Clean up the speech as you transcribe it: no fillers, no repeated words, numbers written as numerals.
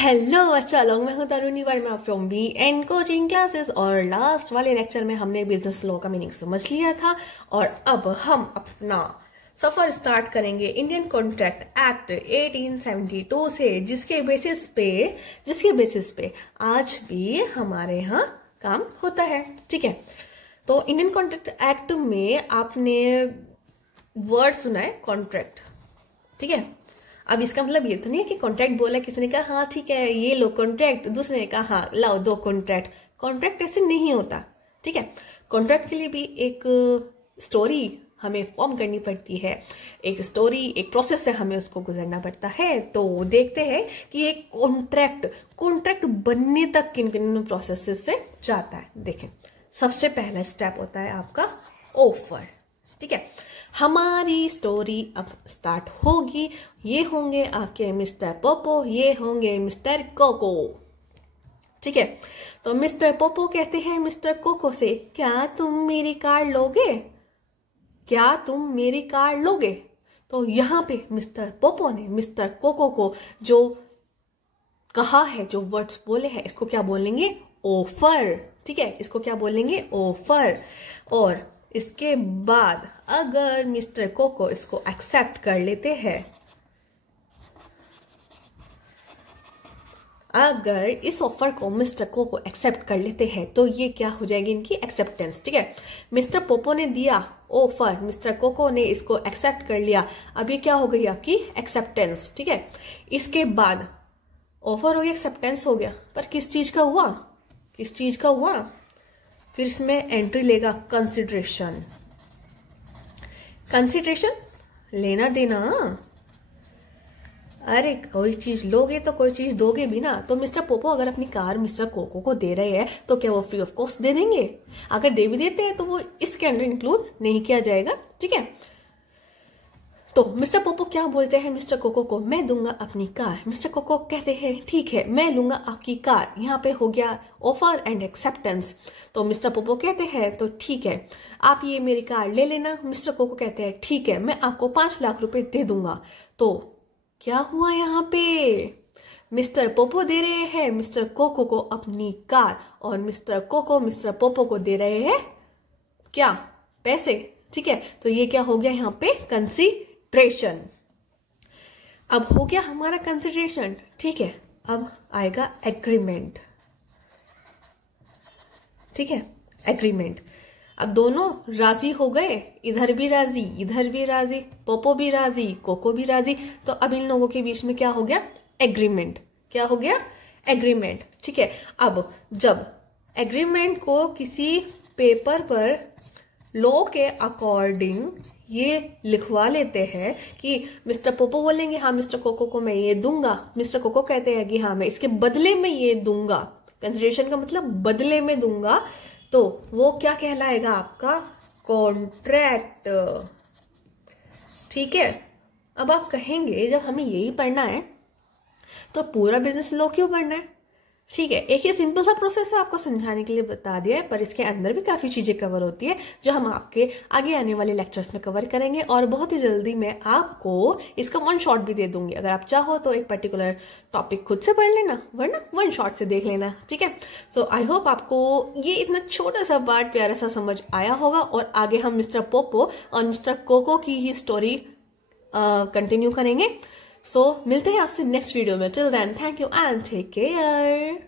Hello अच्छा लोग, मैं हूं Taruni Verma from B and coaching classes. और लास्ट वाले लेक्चर में हमने बिजनेस लॉ का मीनिंग समझ लिया था और अब हम अपना सफर स्टार्ट करेंगे इंडियन कॉन्ट्रैक्ट एक्ट 1872 से, जिसके बेसिस पे आज भी हमारे यहाँ काम होता है। ठीक है, तो इंडियन कॉन्ट्रैक्ट एक्ट में आपने वर्ड सुना है कॉन्ट्रैक्ट। ठीक है, अब इसका मतलब ये तो नहीं है कि कॉन्ट्रैक्ट बोला, किसी ने कहा हाँ ठीक है ये लो कॉन्ट्रैक्ट, दूसरे ने कहा हाँ लाओ दो कॉन्ट्रैक्ट। कॉन्ट्रैक्ट ऐसे नहीं होता। ठीक है, कॉन्ट्रैक्ट के लिए भी एक स्टोरी हमें फॉर्म करनी पड़ती है, एक स्टोरी, एक प्रोसेस से हमें उसको गुजरना पड़ता है। तो देखते हैं कि एक कॉन्ट्रैक्ट बनने तक किन किन प्रोसेस से जाता है। देखें, सबसे पहला स्टेप होता है आपका ऑफर। ठीक है, हमारी स्टोरी अब स्टार्ट होगी। ये होंगे आपके मिस्टर पोपो, ये होंगे मिस्टर कोको। ठीक है, तो मिस्टर पोपो कहते हैं मिस्टर कोको से, क्या तुम मेरी कार लोगे? क्या तुम मेरी कार लोगे? तो यहाँ पे मिस्टर पोपो ने मिस्टर कोको को जो कहा है, जो वर्ड्स बोले हैं, इसको क्या बोलेंगे? ऑफर। ठीक है, इसको क्या बोलेंगे? ऑफर। और इसके बाद अगर मिस्टर कोको इसको एक्सेप्ट कर लेते हैं, अगर इस ऑफर को मिस्टर कोको एक्सेप्ट कर लेते हैं तो ये क्या हो जाएगी? इनकी एक्सेप्टेंस। ठीक है, मिस्टर पोपो ने दिया ऑफर, मिस्टर कोको ने इसको एक्सेप्ट कर लिया, अब ये क्या हो गई? आपकी एक्सेप्टेंस। ठीक है, इसके बाद ऑफर हो गया, एक्सेप्टेंस हो गया, पर किस चीज का हुआ? किस चीज का हुआ? फिर इसमें एंट्री लेगा कंसिडरेशन। कंसिडरेशन लेना देना। अरे कोई चीज लोगे तो कोई चीज दोगे भी ना। तो मिस्टर पोपो अगर अपनी कार मिस्टर कोको को दे रहे हैं तो क्या वो फ्री ऑफ कॉस्ट दे देंगे? अगर दे भी देते हैं तो वो इसके अंदर इंक्लूड नहीं किया जाएगा। ठीक है, तो मिस्टर पोपो क्या बोलते हैं मिस्टर कोको को? मैं दूंगा अपनी कार। मिस्टर कोको कहते हैं ठीक है मैं लूंगा आपकी कार। यहाँ पे हो गया ऑफर एंड एक्सेप्टेंस। तो मिस्टर पोपो कहते हैं तो ठीक है आप ये मेरी कार ले लेना। मिस्टर कोको कहते हैं ठीक है मैं आपको 5 लाख रुपए दे दूंगा। तो क्या हुआ यहाँ पे? मिस्टर पोपो दे रहे हैं मिस्टर कोको को अपनी कार और मिस्टर कोको मिस्टर पोपो को दे रहे हैं क्या? पैसे। ठीक है, तो ये क्या हो गया यहाँ पे? कंसिडरेशन। अब हो गया हमारा कंसिडरेशन। ठीक है, अब आएगा एग्रीमेंट। ठीक है, एग्रीमेंट। अब दोनों राजी हो गए, इधर भी राजी इधर भी राजी, पोपो भी राजी कोको भी राजी। तो अब इन लोगों के बीच में क्या हो गया? एग्रीमेंट। क्या हो गया? एग्रीमेंट। ठीक है, अब जब एग्रीमेंट को किसी पेपर पर लॉ के अकॉर्डिंग ये लिखवा लेते हैं कि मिस्टर पोपो बोलेंगे हाँ मिस्टर कोको को मैं ये दूंगा, मिस्टर कोको कहते हैं कि हाँ मैं इसके बदले में ये दूंगा। कंसिडरेशन का मतलब बदले में दूंगा, तो वो क्या कहलाएगा? आपका कॉन्ट्रैक्ट। ठीक है, अब आप कहेंगे जब हमें यही पढ़ना है तो पूरा बिजनेस लॉ क्यों पढ़ना है? ठीक है, एक ये सिंपल सा प्रोसेस है, आपको समझाने के लिए बता दिया है, पर इसके अंदर भी काफी चीजें कवर होती है जो हम आपके आगे आने वाले लेक्चर्स में कवर करेंगे। और बहुत ही जल्दी मैं आपको इसका 1 शॉट भी दे दूंगी। अगर आप चाहो तो एक पर्टिकुलर टॉपिक खुद से पढ़ लेना, वरना 1 शॉट से देख लेना। ठीक है, सो आई होप आपको ये इतना छोटा सा पार्ट प्यारा सा समझ आया होगा और आगे हम मिस्टर पोपो और मिस्टर कोको की ही स्टोरी कंटिन्यू करेंगे। सो मिलते हैं आपसे नेक्स्ट वीडियो में। Till then thank you and take care.